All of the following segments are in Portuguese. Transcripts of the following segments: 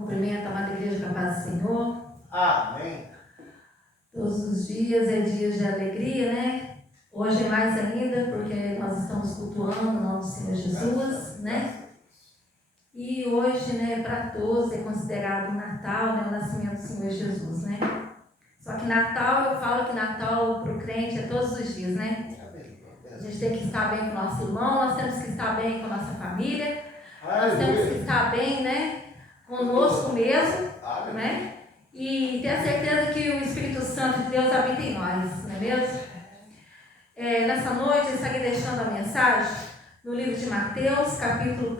Cumprimento a amada igreja com a paz do Senhor. Amém. Todos os dias é dias de alegria, né? Hoje é mais ainda, porque nós estamos cultuando o nome do Senhor Jesus, né? E hoje, né, para todos é considerado o Natal, né, o nascimento do Senhor Jesus, né? Só que Natal, eu falo que Natal para o crente é todos os dias, né? A gente tem que estar bem com o nosso irmão, nós temos que estar bem com a nossa família, nós temos que estar bem, né, conosco mesmo, né? E ter a certeza que o Espírito Santo de Deus habita em nós, não é mesmo? Nessa noite eu estarei deixando a mensagem no livro de Mateus, capítulo 1,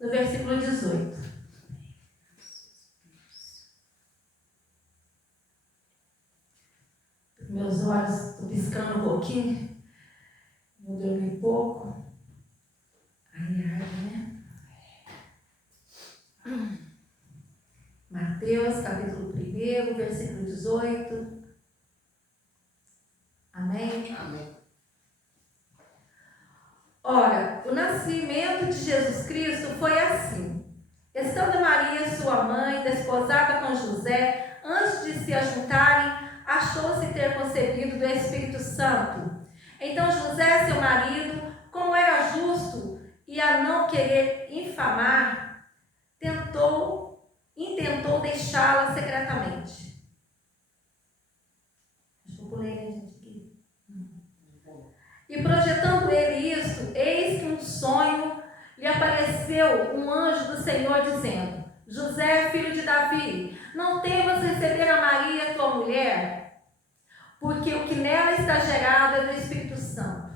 no versículo 18. Meus olhos estão piscando um pouquinho, vou dormir pouco. Né? Mateus, capítulo 1, versículo 18. Amém? Amém. Ora, o nascimento de Jesus Cristo foi assim. Estando Maria, sua mãe, desposada com José, antes de se ajuntarem, achou-se ter concebido do Espírito Santo. Então José, seu marido, como era justo e a não querer infamar, intentou deixá-la secretamente. Deixa eu pular gente aqui. E projetando ele isto, eis que um sonho lhe apareceu um anjo do Senhor dizendo: José, filho de Davi, não temas receber a Maria, tua mulher, porque o que nela está gerado é do Espírito Santo.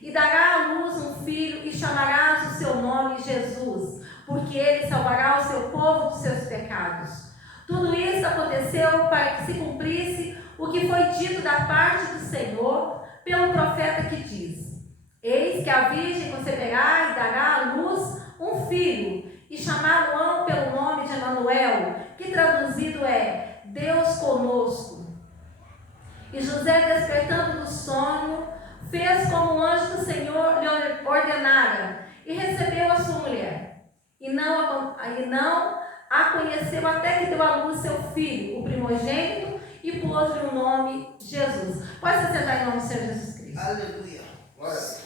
E dará à luz um filho e chamarás o seu nome Jesus, porque ele salvará o seu povo dos seus pecados. Tudo isso aconteceu para que se cumprisse o que foi dito da parte do Senhor pelo profeta que diz: Eis que a virgem conceberá e dará à luz um filho, e chamá-lo-ão pelo nome de Emanuel, que traduzido é Deus conosco. E José, despertando do sono, fez como o anjo do Senhor lhe ordenara, e recebeu a sua mulher. E não a conheceu até que deu à luz seu filho, o primogênito, e pôs-lhe o nome Jesus. Pode se sentar em nome do Senhor Jesus Cristo. Aleluia. Glória.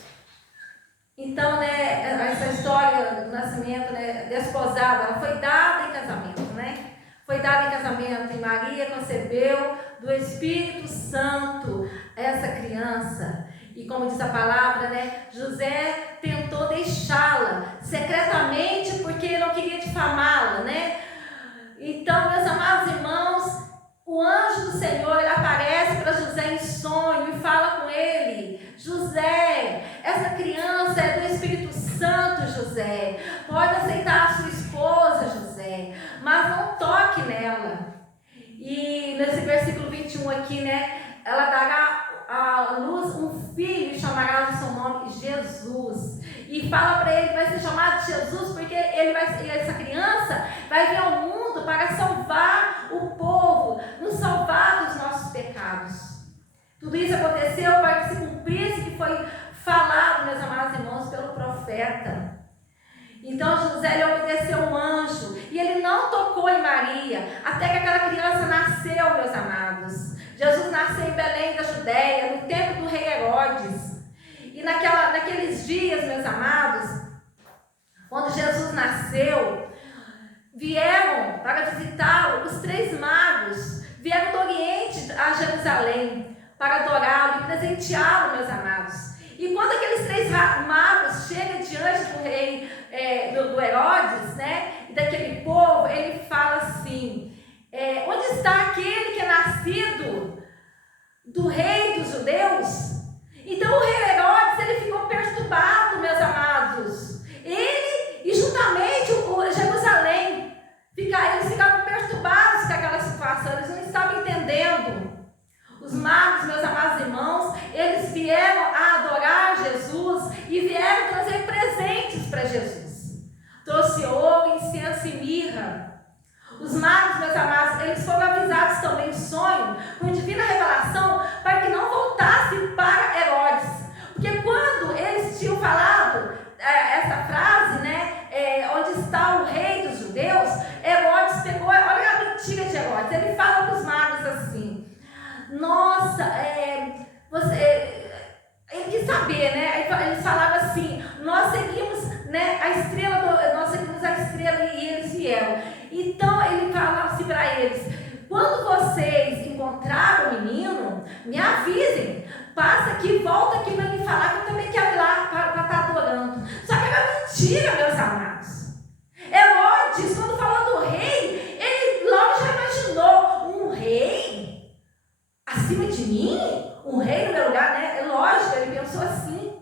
Então, né, essa história do nascimento, né, desposada, ela foi dada em casamento, né? Foi dada em casamento, e Maria concebeu do Espírito Santo essa criança. E como diz a palavra, né, José tentou deixá-la secretamente porque não queria difamá-la, né? Então, meus amados irmãos, o anjo do Senhor, ele aparece para José em sonho e fala com ele: José, essa criança é do Espírito Santo, José. Pode aceitar a sua esposa, José, mas não toque nela. E nesse versículo 21 aqui, né, ela dará à luz um filho e chamará o seu nome Jesus. E fala para ele, vai ser chamado de Jesus, porque essa criança vai vir ao mundo para salvar o povo, nos salvar dos nossos pecados. Tudo isso aconteceu para que se cumprisse o que foi falado, meus amados irmãos, pelo profeta. Então José lhe obedeceu um anjo, e ele não tocou em Maria, até que aquela criança nasceu, meus amados. Jesus nasceu em Belém da Judéia, no tempo do rei Herodes. E naqueles dias, meus amados, quando Jesus nasceu, vieram para visitá-lo os 3 magos, vieram do Oriente a Jerusalém para adorá-lo e presenteá-lo, meus amados. E quando aqueles 3 magos chegam diante do rei, do Herodes, né, e daquele povo, ele fala assim: onde está aquele que é nascido do rei dos judeus? Então o rei Herodes, ele ficou perturbado, meus amados. Ele e juntamente Jerusalém, eles ficavam perturbados com aquela situação, eles não estavam entendendo. Os magos, meus amados irmãos, eles vieram a adorar Jesus e vieram trazer presentes para Jesus. Trouxe ouro, incenso e mirra. Os magos, meus amados, eles foram avisados também em sonho, por divina revelação, para que não voltassem para Herodes, a estrela, nós seguimos a estrela e eles vieram. Então ele fala assim para eles: quando vocês encontrarem o menino, me avisem, passa aqui, volta aqui para me falar que eu também quero ir lá para estar adorando. Só que era mentira, meus amados. Herodes, quando falou do rei, ele logo já imaginou: um rei acima de mim? Um rei no meu lugar, né? É lógico, ele pensou assim.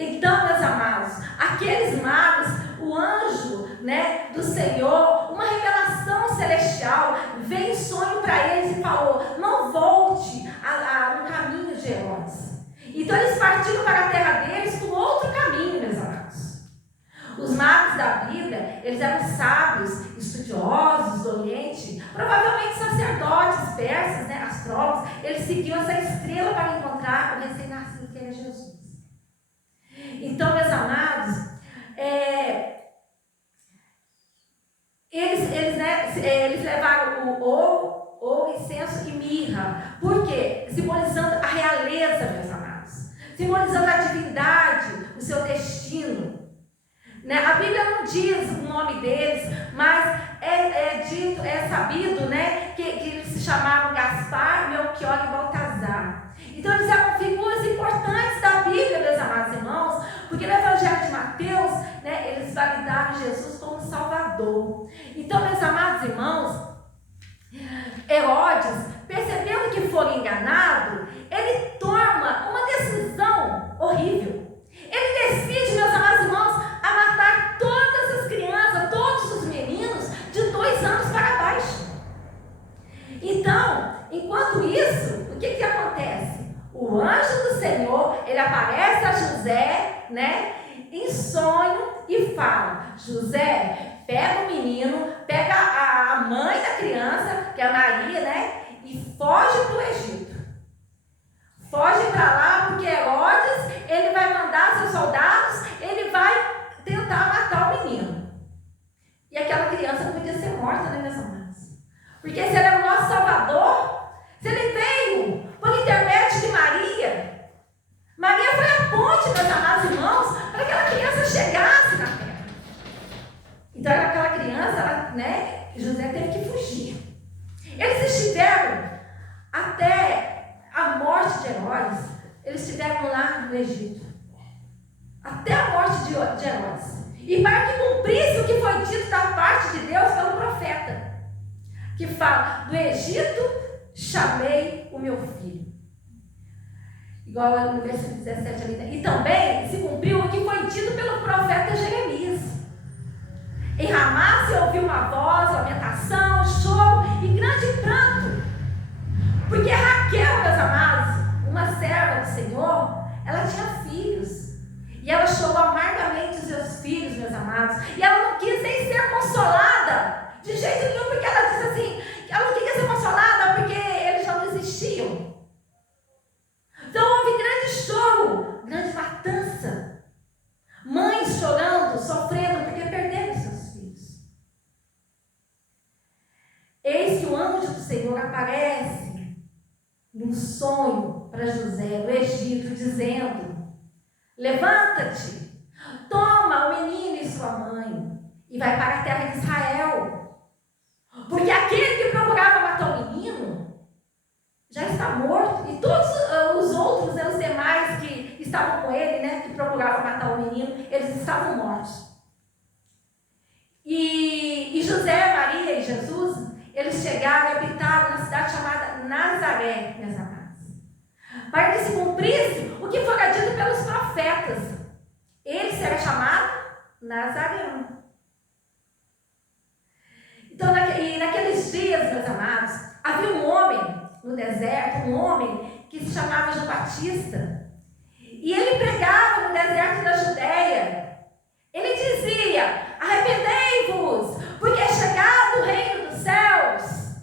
Então, meus amados, aqueles magos, o anjo, né, do Senhor, uma revelação celestial, veio em sonho para eles e falou: não volte no caminho de Herodes. Então eles partiram para a terra deles com outro caminho, meus amados. Os magos da Bíblia, eles eram sábios, estudiosos do Oriente, provavelmente sacerdotes persas, né, astrólogos. Eles seguiam essa estrela para encontrar o recém-nascido, que era Jesus. Então, meus amados, eles levaram o ouro, incenso e mirra. Por quê? Simbolizando a realeza, meus amados. Simbolizando a divindade, o seu destino. Né? A Bíblia não diz o nome deles, mas é sabido, né, que eles se chamavam Gaspar, Melchior e Baltazar. Então eles eram figuras importantes da Bíblia, meus amados irmãos, porque no Evangelho de Mateus, né, eles validaram Jesus como Salvador. Então, meus amados irmãos, Herodes, percebendo que foi enganado, ele toma uma decisão horrível. Ele decide, meus amados irmãos, a matar todas as crianças, todos os meninos de 2 anos para baixo. Então, enquanto isso, o que acontece? O anjo do Senhor, ele aparece a José, né, em sonho e fala: José, pega o menino, pega a mãe da criança, que é a Maria, né, e foge para o Egito. Foge para lá, porque Herodes, ele vai mandar seus soldados, ele vai tentar matar o menino. E aquela criança não podia ser morta, né, meus amados? Porque se ele é o nosso Salvador, se ele veio por intermédio de Maria, Maria foi a ponte, meus amados irmãos, para que aquela criança chegasse na terra. Então aquela criança, né, José teve que fugir. Eles estiveram até a morte de Herodes, eles estiveram lá no Egito. Até a morte de Herodes. E para que cumprisse o que foi dito da parte de Deus pelo profeta, que fala: do Egito chamei o meu filho. Igual no versículo 17 ali, né? E também se cumpriu o que foi dito pelo profeta Jeremias. Em Ramá se ouviu uma voz, lamentação, choro e grande pranto. Porque Raquel, meus amados, uma serva do Senhor, ela tinha filhos. E ela chorou amargamente os seus filhos, meus amados. E ela não quis nem ser consolada, de jeito nenhum, porque ela disse assim, que ela não queria ser consolada porque eles já não existiam. Então houve grande choro, grande matança. Mães chorando, sofrendo, porque perderam seus filhos. Eis que o anjo do Senhor aparece num sonho para José, no Egito, dizendo: levanta-te, toma o menino e sua mãe, e vai para a terra de Israel. Porque aquele que procurava matar o menino já está morto, e todos os outros, né, os demais que estavam com ele, né, que procuravam matar o menino, eles estavam mortos. E José, Maria e Jesus, eles chegaram e habitaram na cidade chamada Nazaré, meus amados, para que se cumprisse o que fora dito pelos profetas: ele será chamado Nazareno. Então, naqueles dias, meus amados, havia um homem no deserto, um homem que se chamava João Batista, e ele pregava no deserto da Judéia. Ele dizia: arrependei-vos, porque é chegado o reino dos céus.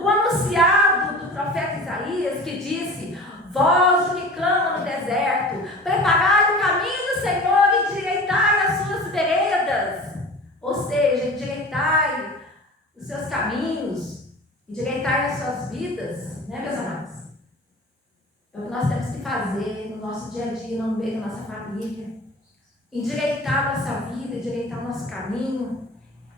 O anunciado do profeta Isaías, que disse: vós que clama no deserto, preparai o caminho do Senhor e endireitai as suas veredas. Ou seja, endireitai os seus caminhos, endireitai as suas vidas, né, meus amados? É o que nós temos que fazer no nosso dia a dia, no meio da nossa família. endireitar a nossa vida, endireitar o nosso caminho,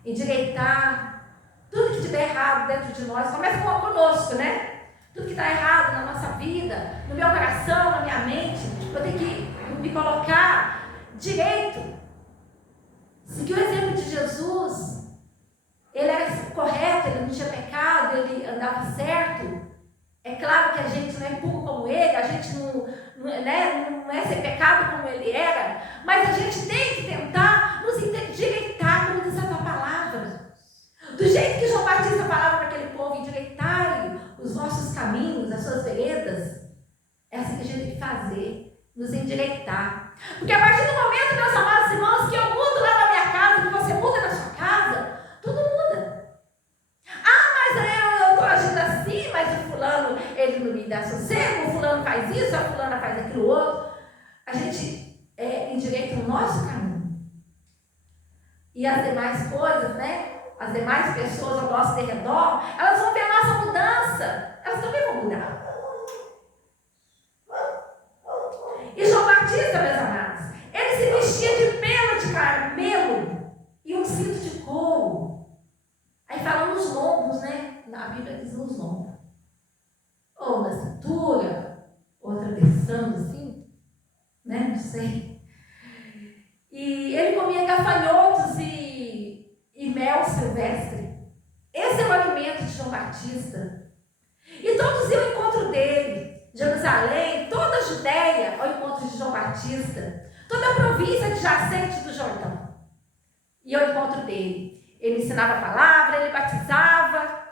endireitar tudo que estiver errado dentro de nós. Começa conosco, né? Tudo que está errado na nossa vida, no meu coração, na minha mente, eu tenho que me colocar direito. Seguir o exemplo de Jesus. Ele era correto, ele não tinha pecado, ele andava certo. É claro que a gente não é puro como ele, a gente não é sem pecado como ele era, mas a gente tem que tentar nos endireitar, como diz a tua palavra. Do jeito que João Batista falava para aquele povo, endireitai os vossos caminhos, as suas veredas. É assim que a gente tem que fazer, nos endireitar. Porque a partir do momento, meus amados irmãos, que eu mudo lá na minha casa, que você muda na sua casa, tudo muda. Ah, mas eu estou agindo assim, mas o fulano, ele não me dá sossego, o fulano faz isso, a fulana faz aquilo outro. A gente endireita o nosso caminho. E as demais coisas, né? As demais pessoas ao nosso redor, elas vão ver a nossa mudança. Elas também vão mudar. E João Batista, meus amados, ele se vestia de pelo de carmelo e um cinto de couro. Aí fala nos lombos, né? Na Bíblia diz nos lombos. Ou na cintura, outra versão assim, né? Não sei. E ele comia gafanhotos e mel silvestre. Esse é o alimento de João Batista. E todos iam ao encontro dele. Jerusalém, toda a Judéia ao encontro de João Batista. Toda a província adjacente do Jordão ia ao encontro dele. Ele ensinava a palavra, ele batizava.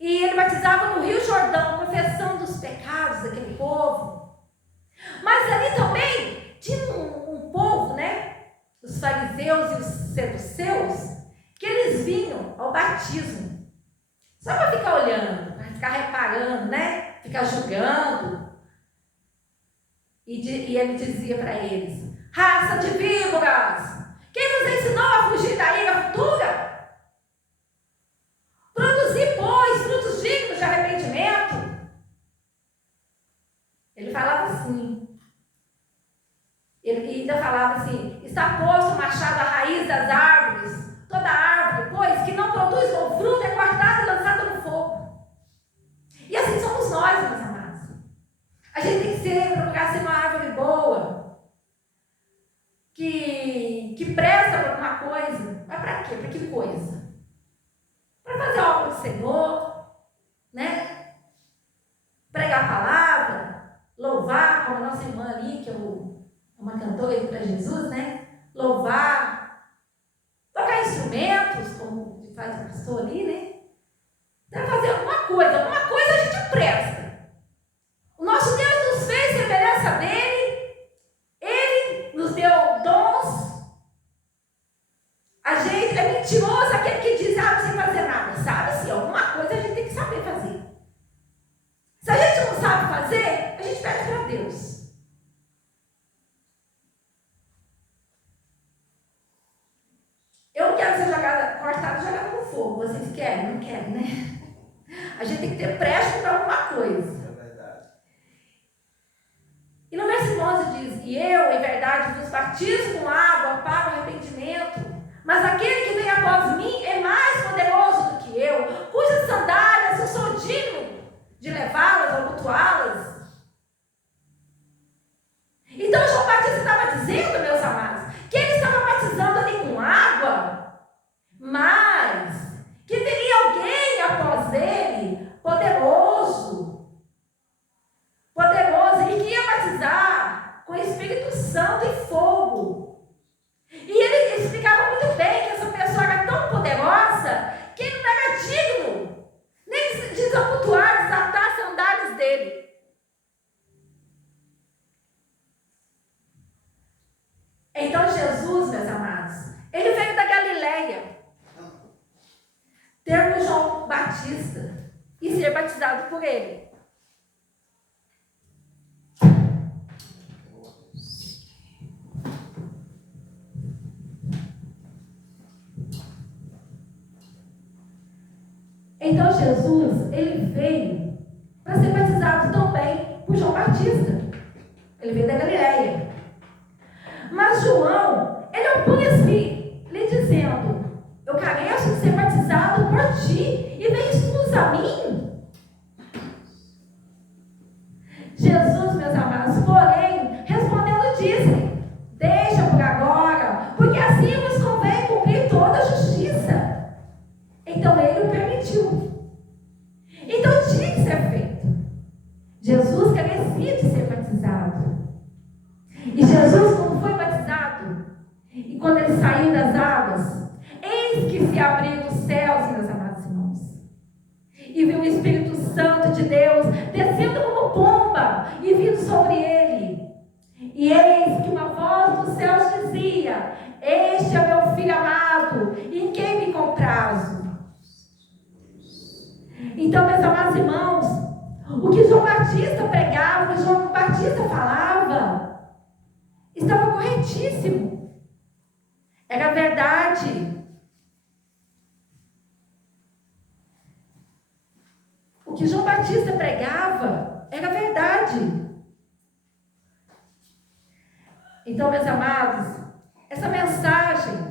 E ele batizava no Rio Jordão, confessando os pecados daquele povo. Mas ali também tinha um povo, né? Os fariseus e os saduceus, que eles vinham ao batismo. Só para ficar olhando, para ficar reparando, né? Ficar julgando. E ele dizia para eles: raça de víboras, quem vos ensinou a fugir da ira futura? Produzir, pois, frutos dignos de arrependimento. Ele falava assim. Ele ainda falava assim: está posto o machado à raiz das árvores. Toda árvore, pois, que não produz bom fruto é cortada e lançada no fogo. E assim somos nós, meus amados. A gente tem que procurar ser uma árvore boa, que presta para alguma coisa. Mas para quê? Para que coisa? Para fazer a obra do Senhor, né? Pregar a palavra, louvar, como a nossa irmã ali, que é uma cantora para Jesus, né? Louvar. Tocar instrumentos, como faz o pastor ali, né? Deve fazer alguma coisa a gente presta. O nosso Deus nos fez semelhança dele, ele nos deu dons. A gente é mentiroso aquele que diz, não sei fazer nada. Sabe sim, alguma coisa a gente tem que saber fazer. Se a gente não sabe fazer, a gente pede para Deus. Eu não quero ser cortado e jogado no fogo. Vocês querem? Não querem, né? A gente tem que ter pressa para alguma coisa. É verdade. E no versículo 11 diz: e eu, em verdade, vos batizo com água para o arrependimento. Mas aquele que vem após mim é mais poderoso do que eu, cujas sandálias eu sou digno de levá-las ou abotoá-las. Então João Batista estava dizendo, meus amados, que ele estava batizando ali com água, mas que teria alguém após ele, poderoso, e que ia batizar com Espírito Santo e fogo. E ele explicava muito bem que essa pessoa era tão poderosa que ele não era digno nem de desabotoar, desatar as sandálias dele. Então Jesus, meus amados, ele veio da Galileia, ter com João Batista e ser batizado por ele. Então Jesus, ele veio para ser batizado também por João Batista. Ele veio da Galileia. saiu das águas, eis que se abriu os céus, meus amados irmãos, e viu o Espírito Santo de Deus descendo como pomba e vindo sobre ele. E eis que uma voz dos céus dizia: este é meu filho amado, em quem me comprazo. Então, meus amados irmãos, o que João Batista pregava, o que João Batista falava, estava corretíssimo. Era verdade. O que João Batista pregava era verdade. Então, meus amados, essa mensagem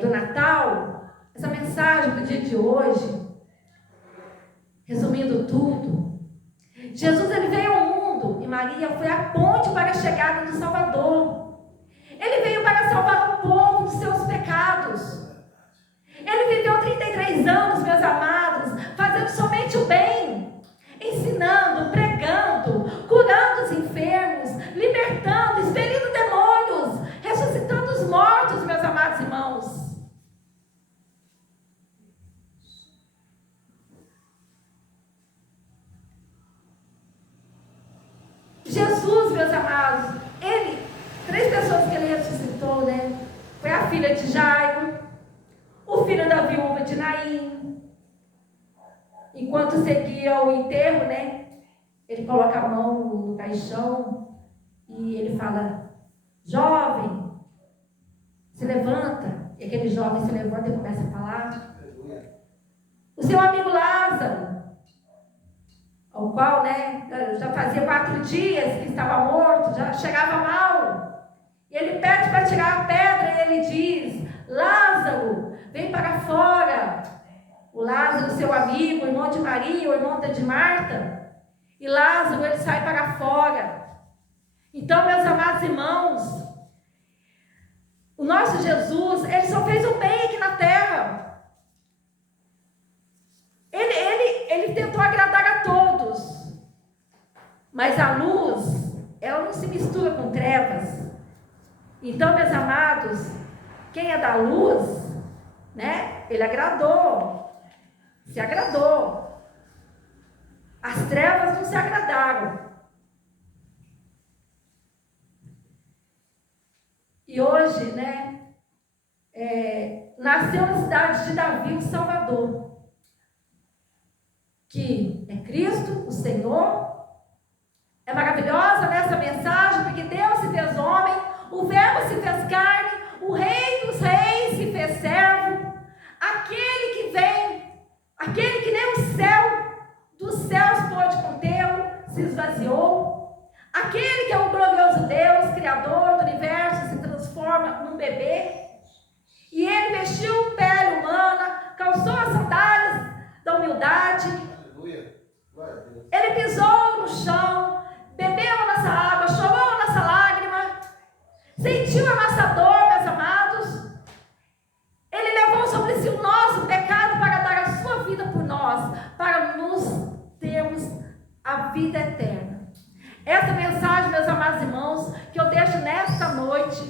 do Natal, essa mensagem do dia de hoje, resumindo tudo, Jesus ele veio ao mundo e Maria foi a ponte para a chegada do Salvador. Ele veio para salvar o povo dos seus pecados. Ele viveu 33 anos, meus amados, fazendo somente o bem, ensinando, pregando, curando os enfermos, libertando, expelindo demônios, ressuscitando os mortos, meus amados irmãos. Jesus, meus amados, três pessoas que ele ressuscitou, né? Foi a filha de Jairo, o filho da viúva de Naim. Enquanto seguia o enterro, né? Ele coloca a mão no caixão e ele fala: jovem, se levanta. E aquele jovem se levanta e começa a falar. O seu amigo Lázaro, ao qual, né, já fazia 4 dias que estava morto, já chegava mal. E ele pede para tirar a pedra e ele diz: Lázaro, vem para fora. O Lázaro, seu amigo, o irmão de Maria, o irmão de Marta. E Lázaro, ele sai para fora. Então, meus amados irmãos, o nosso Jesus, ele só fez o bem aqui na terra. Ele tentou agradar a todos. Mas a luz, ela não se mistura com trevas. Então, meus amados, quem é da luz, né? Ele agradou. Se agradou. As trevas não se agradaram. E hoje, né? Nasceu na cidade de Davi o Salvador, que é Cristo, o Senhor. É maravilhosa nessa mensagem, porque Deus se fez homem, o Verbo se fez carne, o Rei dos Reis se fez servo, aquele que vem, aquele que nem o céu dos céus pôde contê-lo, se esvaziou, aquele que é o glorioso Deus, Criador do universo, se transforma num bebê, e ele vestiu pele humana, calçou as sandálias da humildade, ele pisou no chão, bebeu a nossa água, chorou a nossa lágrima, sentiu a nossa dor, meus amados. Ele levou sobre si o nosso pecado para dar a sua vida por nós, para nos termos a vida eterna. Essa mensagem, meus amados irmãos, que eu deixo nesta noite,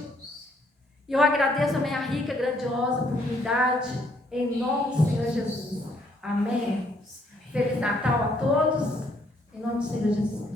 e eu agradeço a minha rica, grandiosa oportunidade, em nome do Senhor Jesus. Amém. Feliz Natal a todos, em nome do Senhor Jesus.